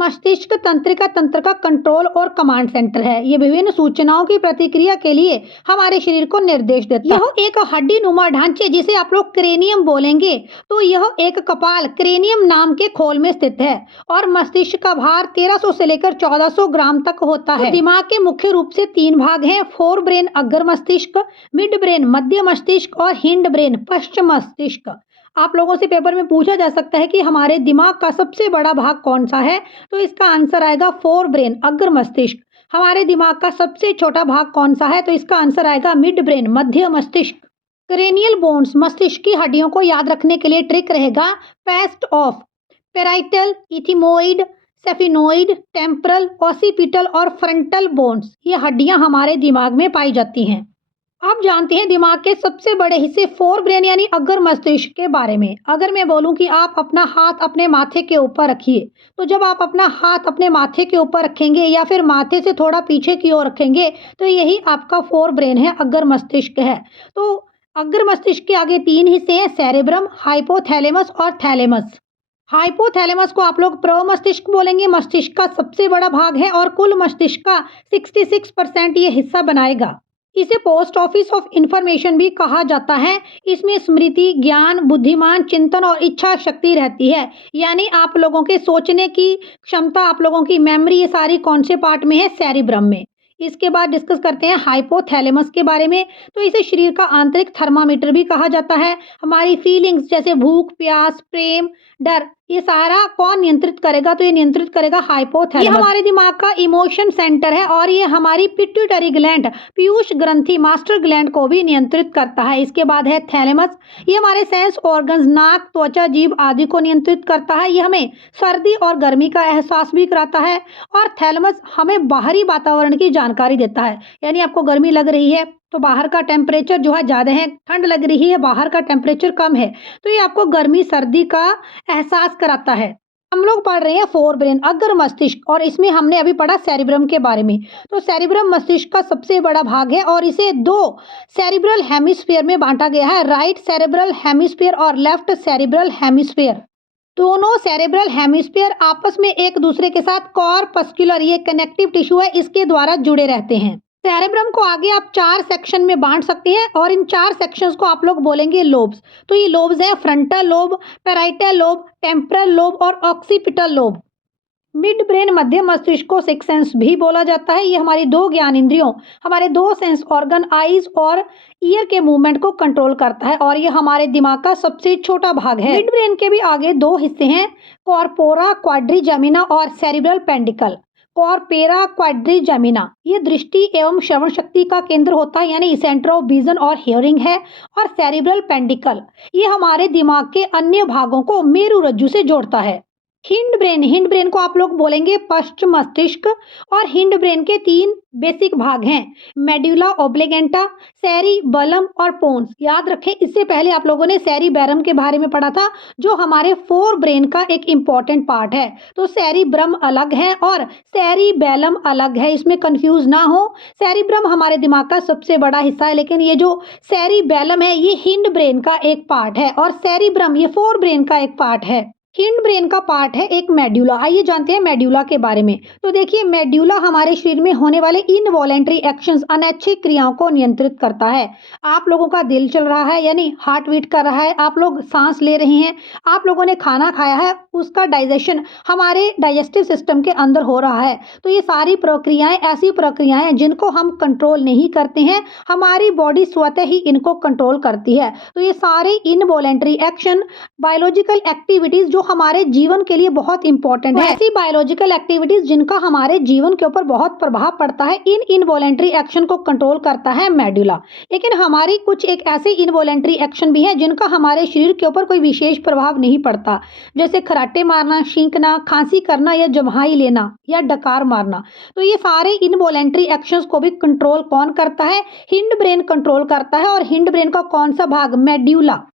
मस्तिष्क तंत्रिका तंत्र का कंट्रोल और कमांड सेंटर है। ये विभिन्न सूचनाओं की प्रतिक्रिया के लिए हमारे शरीर को निर्देश देता है। यह एक हड्डी नुमा ढांचे जिसे आप लोग क्रेनियम बोलेंगे, तो यह एक कपाल क्रेनियम नाम के खोल में स्थित है और मस्तिष्क का भार 1300 से लेकर 1400 ग्राम तक होता है। तो दिमाग के मुख्य रूप से 3 भाग हैं: फोर ब्रेन अग्र मस्तिष्क, मिड ब्रेन मध्य मस्तिष्क और हिंड ब्रेन पश्चिम मस्तिष्क। आप लोगों से पेपर में पूछा जा सकता है कि हमारे दिमाग का सबसे बड़ा भाग कौन सा है, तो इसका आंसर आएगा फोर ब्रेन अग्र मस्तिष्क। हमारे दिमाग का सबसे छोटा भाग कौन सा है, तो इसका आंसर आएगा मिड ब्रेन मध्य मस्तिष्क। क्रेनियल बोन्स मस्तिष्क की हड्डियों को याद रखने के लिए ट्रिक रहेगा fest of parietal, ethmoid, sphenoid, temporal, occipital और फ्रंटल बोन्स। ये हड्डियां हमारे दिमाग में पाई जाती हैं। आप जानते हैं दिमाग के सबसे बड़े हिस्से फोर ब्रेन यानी अग्र मस्तिष्क के बारे में। अगर मैं बोलूं कि आप अपना हाथ अपने माथे के ऊपर रखिए, तो जब आप अपना हाथ अपने माथे के ऊपर रखेंगे या फिर माथे से थोड़ा पीछे की ओर रखेंगे, तो यही आपका फोर ब्रेन है, अग्र मस्तिष्क है। तो अग्र मस्तिष्क के आगे 3 हिस्से हैं: सेरेब्रम, हाइपोथैलेमस और थैलेमस। हाइपोथैलेमस को आप लोग प्रमस्तिष्क बोलेंगे, मस्तिष्क का सबसे बड़ा भाग है और कुल मस्तिष्क का 66% ये हिस्सा बनाएगा। इसे पोस्ट ऑफिस ऑफ इंफॉर्मेशन भी कहा जाता है। इसमें स्मृति, ज्ञान, बुद्धिमान, चिंतन और इच्छा शक्ति रहती है। यानी आप लोगों के सोचने की क्षमता, आप लोगों की मेमोरी, ये सारी कौन से पार्ट में है? सेरिब्रम में। इसके बाद डिस्कस करते हैं हाइपोथैलेमस के बारे में। तो इसे शरीर का आंतरिक थर्मामीटर भी कहा जाता है। हमारी फीलिंग्स जैसे भूख, प्यास, प्रेम, डर, ये सारा कौन नियंत्रित करेगा? तो ये नियंत्रित करेगा हाइपोथैलेमस। ये हमारे दिमाग का इमोशन सेंटर है और ये हमारी पिट्यूटरी ग्लैंड, पीयूष ग्रंथि, मास्टर ग्लैंड को भी नियंत्रित करता है। इसके बाद है थैलेमस। ये हमारे सेंस ऑर्गन्स, नाक, त्वचा, जीभ आदि को नियंत्रित करता है। ये हमें सर्दी और गर्मी का एहसास भी कराता है। और थैलेमस हमें बाहरी वातावरण की जानकारी देता है। यानी आपको गर्मी लग रही है तो बाहर का टेम्परेचर जो है ज़्यादा है, ठंड लग रही है बाहर का टेम्परेचर कम है, तो ये आपको गर्मी सर्दी का एहसास कराता है। हम लोग पढ़ रहे हैं फोर ब्रेन अग्र मस्तिष्क और इसमें हमने अभी पढ़ा सेरिब्रम के बारे में। तो सेरिब्रम मस्तिष्क का सबसे बड़ा भाग है और इसे 2 सेरिब्रल हेमिस्फीयर में बांटा गया है: राइट सेरिब्रल हेमिस्फीयर और लेफ्ट सेरिब्रल हेमिस्फीयर। दोनों सेरेब्रल हेमिस्फीयर आपस में एक दूसरे के साथ कॉर्पस्कुलर, ये कनेक्टिव टिश्यू है, इसके द्वारा जुड़े रहते हैं। सेरेब्रम को आगे आप 4 सेक्शन में बांट सकते हैं और इन 4 सेक्शंस को आप लोग बोलेंगे लोब्स। तो ये लोब्स है frontal lobe, parietal lobe, temporal lobe और ऑक्सीपिटल लोब। मिड ब्रेन मध्य मस्तिष्क को सिक्स सेंस भी बोला जाता है। ये हमारी 2 ज्ञान इंद्रियों, हमारे 2 सेंस ऑर्गन, आईज और ईयर के मूवमेंट को कंट्रोल करता है और ये हमारे दिमाग का सबसे छोटा भाग है। मिड ब्रेन के भी आगे 2 हिस्से हैं: कॉर्पोरा क्वाड्रिजेमिना और सेरिब्रल पेंडिकल। कॉर्पोरा क्वाड्रिजेमिना ये दृष्टि एवं श्रवण शक्ति का केंद्र होता है, यानी सेंटर ऑफ विजन और हियरिंग है। और सेरिब्रल पेंडिकल ये हमारे दिमाग के अन्य भागों को मेरु रज्जु से जोड़ता है। हिंड ब्रेन को आप लोग बोलेंगे पश्चिम मस्तिष्क। और हिंड ब्रेन के 3 बेसिक भाग हैं: मेडुला ओब्लिगेंटा, सेरिबैलम और पोन्स। याद रखें, इससे पहले आप लोगों ने सेरिबैलम के बारे में पढ़ा था, जो हमारे फोर ब्रेन का एक इम्पॉर्टेंट पार्ट है। तो सेरिब्रम अलग है और सेरिबैलम अलग है, इसमें कंफ्यूज ना हो। सेरिब्रम हमारे दिमाग का सबसे बड़ा हिस्सा है, लेकिन ये जो सेरिबैलम है ये हिंड ब्रेन का एक पार्ट है और सेरिब्रम ये फोर ब्रेन का एक पार्ट है। हिंड ब्रेन का पार्ट है एक मेड्यूला। आइए जानते हैं मेड्यूला के बारे में। तो देखिए, मेड्यूला हमारे शरीर में होने वाले इनवॉलेंट्री एक्शंस, अनैच्छिक क्रियाओं को नियंत्रित करता है। आप लोगों का दिल चल रहा है यानी हार्ट बीट कर रहा है, आप लोग सांस ले रहे हैं, आप लोगों ने खाना खाया है, उसका डाइजेशन हमारे डाइजेस्टिव सिस्टम के अंदर हो रहा है। तो ये सारी प्रक्रियाएं ऐसी प्रक्रियाएं हैं जिनको हम कंट्रोल नहीं करते हैं, हमारी बॉडी स्वतः ही इनको कंट्रोल करती है। तो ये सारे इनवॉलेंट्री एक्शन, बायोलॉजिकल एक्टिविटीज जो हमारे जीवन के लिए बहुत इंपॉर्टेंट है, ऐसी बायोलॉजिकल एक्टिविटीज जिनका हमारे जीवन के ऊपर बहुत प्रभाव पड़ता है, इन इनवॉलेंट्री एक्शन को कंट्रोल करता है मेडुला। लेकिन हमारी कुछ एक ऐसे इनवॉलेंट्री एक्शन भी है जिनका हमारे शरीर के ऊपर कोई विशेष प्रभाव नहीं पड़ता, जैसे खराटे मारना, छींकना, खांसी करना या जम्हाई लेना या डकार मारना। तो ये सारे इनवॉलेंट्री एक्शंस को भी कंट्रोल कौन करता है? हिंड ब्रेन कंट्रोल करता है। और हिंड ब्रेन का कौन सा भाग? मेड्यूला।